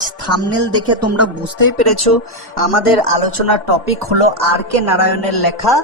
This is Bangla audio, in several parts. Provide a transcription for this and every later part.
থাম্বনেল দেখে তোমরা বুঝতেই পেরেছো আমাদের আলোচনার টপিক হলো আর কে নারায়ণের লেখা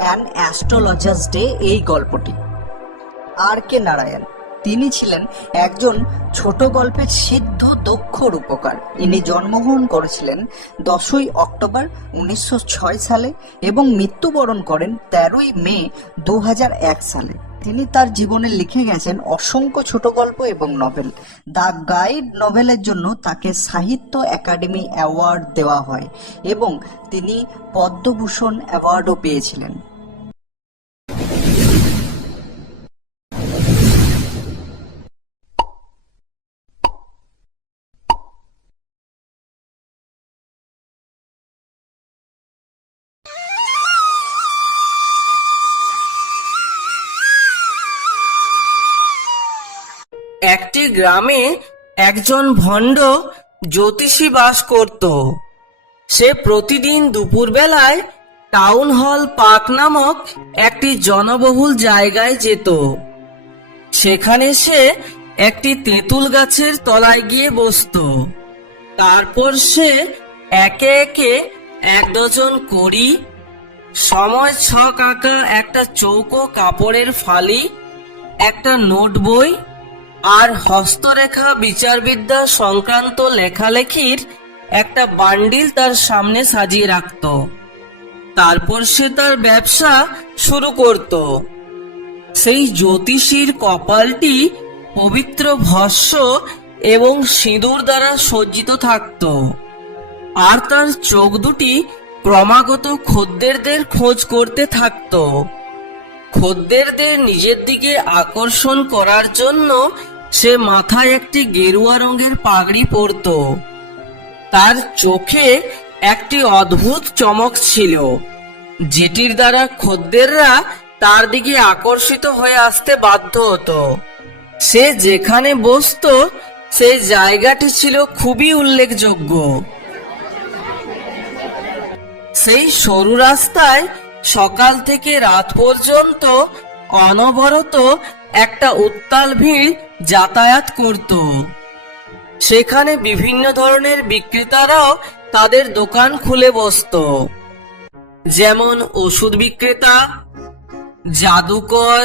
অ্যান অ্যাস্ট্রোলজার্স ডে। এই গল্পটি আর কে নারায়ণ, তিনি ছিলেন একজন ছোট গল্পের সিদ্ধ দক্ষ রূপকার। ইনি জন্মগ্রহণ করেছিলেন 10ই অক্টোবর 1906 সালে এবং মৃত্যুবরণ করেন 13ই মে 2001 সালে। তিনি তার জীবনে লিখে গেছেন অসংখ্য ছোট গল্প এবং নভেল। দ্য গাইড নভেলের জন্য তাকে সাহিত্য একাডেমি অ্যাওয়ার্ড দেওয়া হয় এবং তিনি পদ্মভূষণ অ্যাওয়ার্ডও পেয়েছিলেন। একটি গ্রামে একজন ভণ্ড জ্যোতিষী বাস করত। সে প্রতিদিন দুপুরবেলায় টাউন হল পার্ক নামক একটি জনবহুল জায়গায় যেত। সেখানে সে একটি তেঁতুল গাছের তলায় গিয়ে বসত। তারপর সে একে একে 1 ডজন কড়ি, সময় ছক আঁকা একটা চৌকো কাপড়ের ফালি, একটা নোট বই আর হস্তরেখা বিচারবিদ্যা সংক্রান্ত লেখালেখির একটা বান্ডিল তার সামনে সাজিয়ে রাখত। তারপর সে তার ব্যবসা শুরু করত। সেই জ্যোতিষীর কপালটি পবিত্র ভস্য এবং সিঁদুর দ্বারা সজ্জিত থাকত, আর তার চোখ দুটি ক্রমাগত খদ্দেরদের খোঁজ করতে থাকত। খদ্দেরদের নিজের দিকে আকর্ষণ করার জন্য সে মাথায় একটি গেরুয়া রঙের পাগড়ি পরত। তার চোখে একটি অদ্ভুত চমক ছিল, যেটির দ্বারা খদ্দেররা তার দিকে আকর্ষিত হয়ে আসতে বাধ্য হতো। সে যেখানে বসত সেই জায়গাটি ছিল খুবই উল্লেখযোগ্য। সেই সরু রাস্তায় সকাল থেকে রাত পর্যন্ত অনবরত একটা উত্তাল ভিড় যাতায়াত করত। সেখানে বিভিন্ন ধরনের বিক্রেতারাও তাদের দোকান খুলে বসত, যেমন ওষুধ বিক্রেতা, জাদুকর,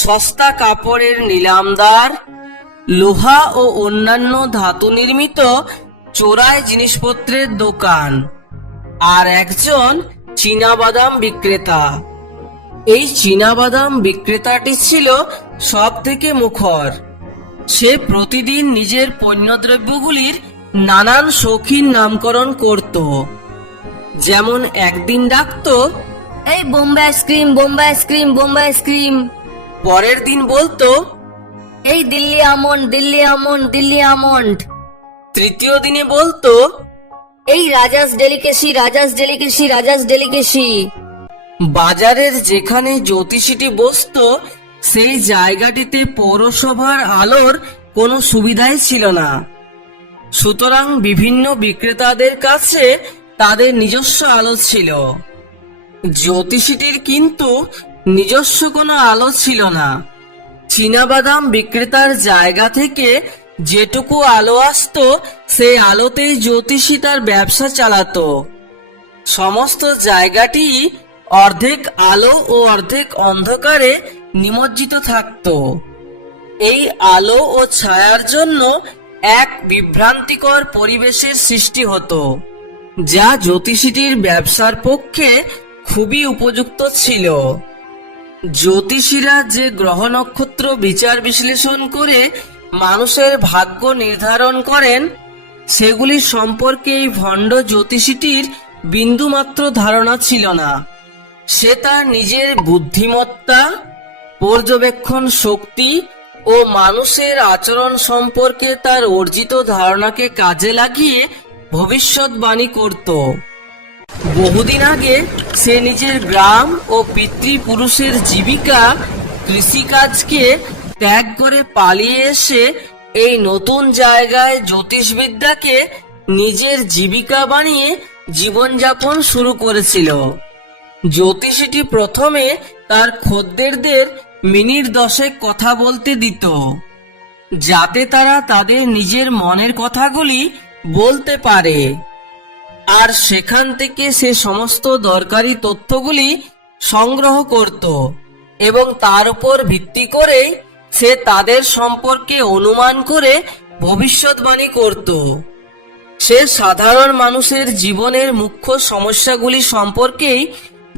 সস্তা কাপড়ের নিলামদার, লোহা ও অন্যান্য ধাতু নির্মিত চোরাই জিনিসপত্রের দোকান, আর একজন চীনাবাদাম বিক্রেতা। এই চীনাবাদাম বিক্রেতাটি ছিল সব থেকে মুখর। সে প্রতিদিন নিজের পণ্যদ্রব্যগুলির নানান শৌখিন নামকরণ করত। যেমন একদিন ডাকত, এই Bombay ice cream, Bombay ice cream, Bombay ice cream. পরের দিন বলতো, এই Delhi almond, Delhi almond, Delhi almond. তৃতীয় দিনে বলতো, এই রাজাস ডেলিকেসি, রাজাস ডেলিকেসি, রাজাস ডেলিকেসি। বাজারের যেখানে জ্যোতিষীটি বসত সেই জায়গাটিতে পৌরসভার আলোর কোনো সুবিধাই ছিল না। সুতরাং বিভিন্ন বিক্রেতাদের কাছে তাদের নিজস্ব আলো ছিল। জ্যোতিষীটির কিন্তু নিজস্ব কোনো আলো ছিল না। চীনাবাদাম বিক্রেতার জায়গা থেকে যেটুকু আলো আসতো সেই আলোতেই জ্যোতিষী তার ব্যবসা চালাতো। সমস্ত জায়গাটি অর্ধেক আলো ও অর্ধেক অন্ধকারে নিমজ্জিত থাকত। এই আলো ও ছায়ার জন্য এক বিভ্রান্তিকর পরিবেশের সৃষ্টি হতো, যা জ্যোতিষীটির ব্যবসার পক্ষে খুবই উপযুক্ত ছিল। জ্যোতিষীরা যে গ্রহ নক্ষত্র বিচার বিশ্লেষণ করে মানুষের ভাগ্য নির্ধারণ করেন, সেগুলি সম্পর্কে এই ভণ্ড জ্যোতিষীটির বিন্দুমাত্র ধারণা ছিল না। সে তার নিজের বুদ্ধিমত্তা, পর্যবেক্ষণ শক্তি ও মানুষের আচরণ সম্পর্কে তার অর্জিত ধারণাকে কাজে লাগিয়ে ভবিষ্যৎবাণী করত। বহুদিন আগে সে নিজের গ্রাম ও পিতৃপুরুষের জীবিকা কৃষিকাজকে ত্যাগ করে পালিয়ে এসে এই নতুন জায়গায় জ্যোতিষবিদ্যাকে নিজের জীবিকা বানিয়ে জীবনযাপন শুরু করেছিল। জ্যোতিষীটি প্রথমে তার খদ্দেরদের মিনিট 10 কথা বলতে দিত, যাতে তারা তাদের নিজের মনের কথাগুলি বলতে পারে। আর সেখান থেকে সে সমস্ত দরকারি তথ্যগুলি সংগ্রহ করত এবং তার উপর ভিত্তি করে সে তাদের সম্পর্কে অনুমান করে ভবিষ্যৎবাণী করত। সে সাধারণ মানুষের জীবনের মুখ্য সমস্যাগুলি সম্পর্কেই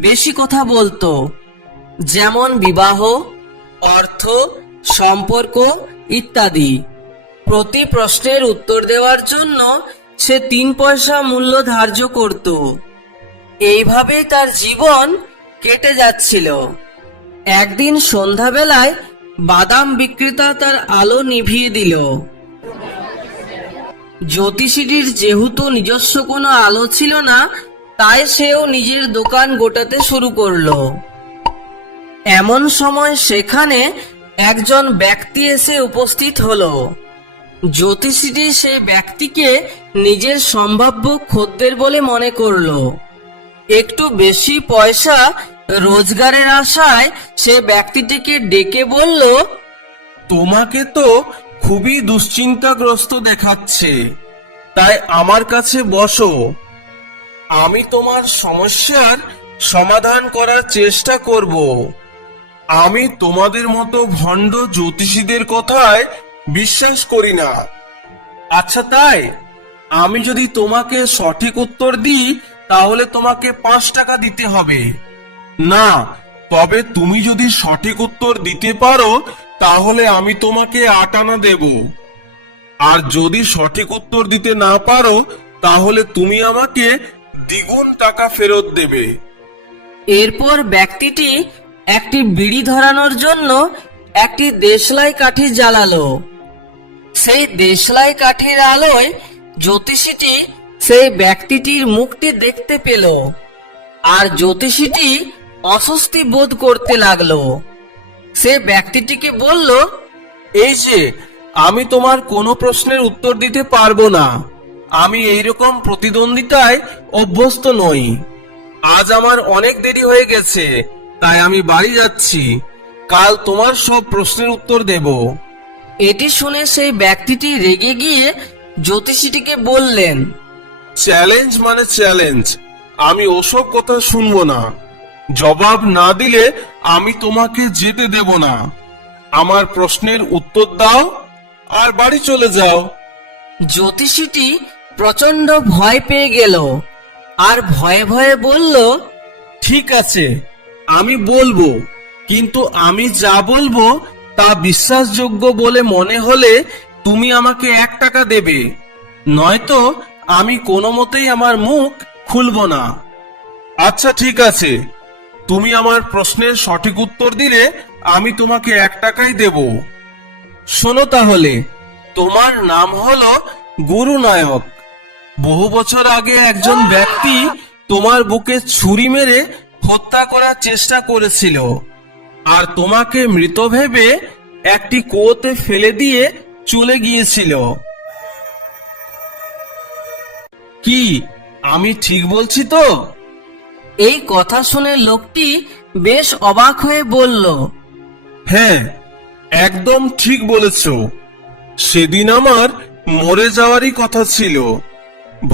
বেশি কথা বলতো, যেমন বিবাহ, অর্থ, সম্পর্ক ইত্যাদি। প্রতি প্রশ্নের উত্তর দেওয়ার জন্য সে 3 পয়সা মূল্য ধার্য করত। এইভাবেই তার জীবন কেটে যাচ্ছিল। একদিন সন্ধ্যাবেলায় বাদাম বিক্রেতা তার আলো নিভিয়ে দিল। জ্যোতিষীটির যেহেতু নিজস্ব কোনো আলো ছিল না, তাই সেও নিজের দোকান গোটাতে শুরু করলো। এমন সময় সেখানে একজন ব্যক্তি এসে উপস্থিত হলো। জ্যোতিষীটি সেই ব্যক্তিকে নিজের সম্ভাব্য খদ্দের বলে মনে করলো। একটু বেশি পয়সা রোজগারের আশায় সে ব্যক্তিটিকে ডেকে বলল, তোমাকে তো খুবই দুশ্চিন্তাগ্রস্ত দেখাচ্ছে, তাই আমার কাছে বসো। আমি তোমার সমস্যার সমাধান করার চেষ্টা করব। আমি তোমাদের মতো ভণ্ড জ্যোতিষীদের কথায় বিশ্বাস করি না। আচ্ছা তাই? আমি যদি তোমাকে সঠিক উত্তর দিই তাহলে তোমাকে 5 টাকা দিতে হবে। না, তবে তুমি যদি সঠিক উত্তর দিতে পারো তাহলে আমি তোমাকে 8 আনা দেব। আর যদি সঠিক উত্তর দিতে না পারো তাহলে তুমি আমাকে দ্বিগুণ টাকা ফেরত দেবে। এরপর ব্যক্তিটি একটি বিড়ি ধরানোর জন্য একটি দেশলাই কাঠি জ্বালালো। সেই দেশলাই কাঠির আলোয় জ্যোতিষীটি সেই ব্যক্তিটির মুখটি দেখতে পেল। আর জ্যোতিষীটি অস্বস্তি বোধ করতে লাগলো। সে ব্যক্তিটিকে বলল, এই যে, আমি তোমার কোনো প্রশ্নের উত্তর দিতে পারবো না। আমি এইরকম প্রতিদ্বন্দ্বিতায় অভ্যস্ত নই। আজ আমার অনেক দেরি হয়ে গেছে, তাই আমি বাড়ি যাচ্ছি। কাল তোমার সব প্রশ্নের উত্তর দেব। এটি শুনে সেই ব্যক্তিটি রেগে গিয়ে জ্যোতিষীটিকে বললেন, চ্যালেঞ্জ মানে চ্যালেঞ্জ, আমি ওসব কথা শুনবো না। জবাব না দিলে আমি তোমাকে যেতে দেব না। আমার প্রশ্নের উত্তর দাও আর বাড়ি চলে যাও। জ্যোতিষীটি প্রচন্ড ভয় পেয়ে গেল আর ভয়ে ভয়ে বলল, ঠিক আছে, আমি বলবো, কিন্তু আমি যা বলবো তা বিশ্বাসযোগ্য বলে মনে হলে তুমি আমাকে 1 টাকা দেবে, নয়তো আমি কোনো মতেই আমার মুখ খুলবো না। আচ্ছা ঠিক আছে, তুমি আমার প্রশ্নের সঠিক উত্তর দিলে আমি তোমাকে 1 টাকাই দেব। শোনো তাহলে, তোমার নাম হলো গুরু নায়ক। বহু বছর আগে একজন ব্যক্তি তোমার বুকে ছুরি মেরে হত্যা করার চেষ্টা করেছিল, আর তোমাকে মৃত ভেবে একটি কুয়োতে ফেলে দিয়ে চলে গিয়েছিল। কি আমি ঠিক বলছি তো? এই কথা শুনে লোকটি বেশ অবাক হয়ে বলল, হ্যাঁ, একদম ঠিক বলেছ। সেদিন আমার মরে যাওয়ারই কথা ছিল।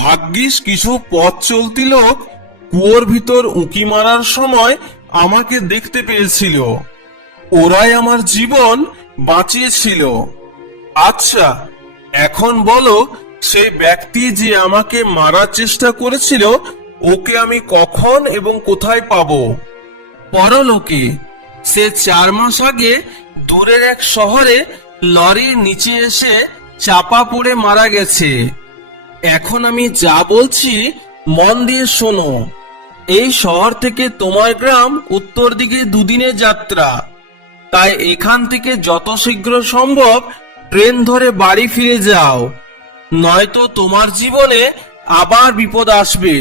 ভাগ্যিস কিছু পথ চলতি লোক কুয়োর ভিতর উঁকি মারার সময় আমাকে দেখতে পেয়েছিল। ওরাই আমার জীবন বাঁচিয়েছিল। আচ্ছা, এখন বলো, সেই ব্যক্তি যে আমাকে মারার চেষ্টা করেছিল ওকে আমি কখন এবং কোথায় পাবো? পরলোকে। সে 4 মাস আগে দূরের এক শহরে লরির নিচে এসে চাপা পড়ে মারা গেছে। এখন আমি যা বলছি মন দিয়ে শোনো। এই শহর থেকে তোমার গ্রাম উত্তর দিকে 2 দিনের যাত্রা। তাই এখান থেকে যত শীঘ্র সম্ভব ট্রেন ধরে বাড়ি ফিরে যাও, নয়তো তোমার জীবনে আবার বিপদ আসবে।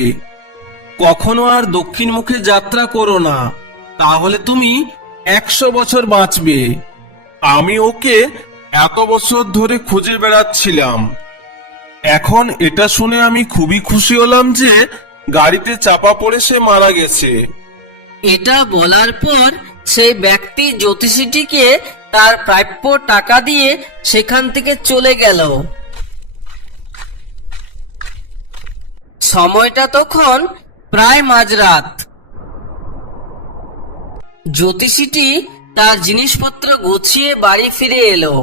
কখনো আর দক্ষিণ মুখে যাত্রা করো না, তাহলে তুমি 100 বছর বাঁচবে। আমি ওকে এত বছর ধরে খুঁজে বেড়াচ্ছিলাম। এখন এটা শুনে আমি খুবই খুশি হলাম যে গাড়িতে চাপা পড়ে সে মারা গেছে। এটা বলার পর সেই ব্যক্তি জ্যোতিষীটিকে তার প্রাপ্য টাকা দিয়ে সেখান থেকে চলে গেল। সময়টা তখন প্রায় মাঝরাত। জ্যোতিষীটি তার জিনিসপত্র গুছিয়ে বাড়ি ফিরে এলো।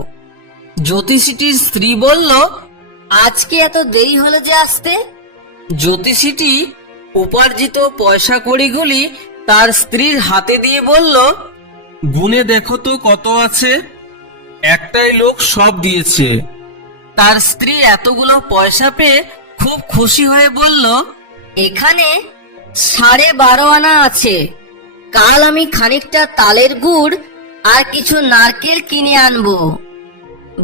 জ্যোতিষীটির স্ত্রী বলল, আজকে এত দেরি হলো যে আসতে? জ্যোতিষীটি উপার্জিত পয়সা কড়িগুলি তার স্ত্রীর হাতে দিয়ে বলল, গুনে দেখো তো কত আছে। একটাই লোক সব দিয়েছে। তার স্ত্রী এতগুলো পয়সা পেয়ে খুব খুশি হয়ে বলল, এখানে 12.5 আনা আছে। কাল আমি খানিকটা তালের গুড় আর কিছু নারকেল কিনে আনবো।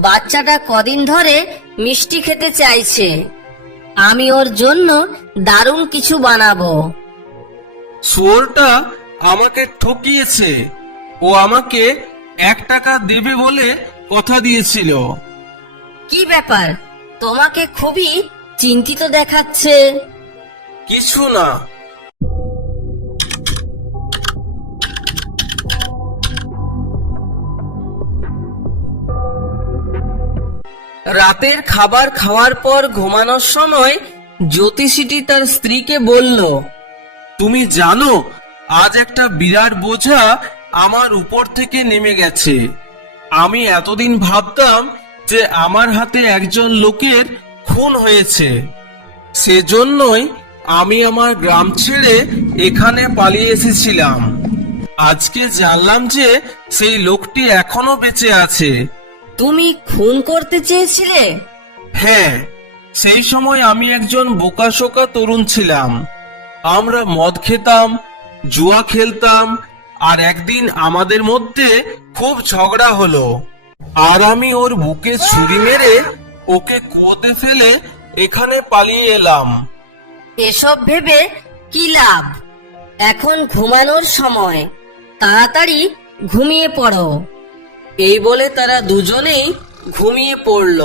বাচ্চাটা কদিন ধরে মিষ্টি খেতে চাইছে, আমি ওর জন্য দারুণ কিছু বানাবো। শুয়োরটা আমাকে ঠকিয়েছে। ও আমাকে 1 টাকা দেবে বলে কথা দিয়েছিল। কি ব্যাপার, তোমাকে খুবই চিন্তিত দেখাচ্ছে। কিছু না। রাতের খাবার খাওয়ার পর ঘুমানোর সময় জ্যোতিষীটি তার স্ত্রীকে বলল, তুমি জানো, আজ একটা বিরাট বোঝা আমার উপর থেকে নেমে গেছে। আমি এতদিন ভাবতাম যে আমার হাতে একজন লোকের খুন হয়েছে। সেজন্যই আমি আমার গ্রাম ছেড়ে এখানে পালিয়ে এসেছিলাম। আজকে জানলাম যে সেই লোকটি এখনো বেঁচে আছে। তুমি খুন করতে চেয়েছিলে? হ্যাঁ, সেই সময় আমি একজন বোকাশোকা তরুণ ছিলাম। আমরা মদ খেতাম, জুয়া খেলতাম, আর একদিন আমাদের মধ্যে খুব ঝগড়া হলো। আর আমি ওর বুকে ছুরি মেরে ওকে কুয়োতে ফেলে এখানে পালিয়ে এলাম। এসব ভেবে কি লাভ? এখন ঘুমানোর সময়, তাড়াতাড়ি ঘুমিয়ে পড়ো। এই বলে তারা দুজনেই ঘুমিয়ে পড়ল।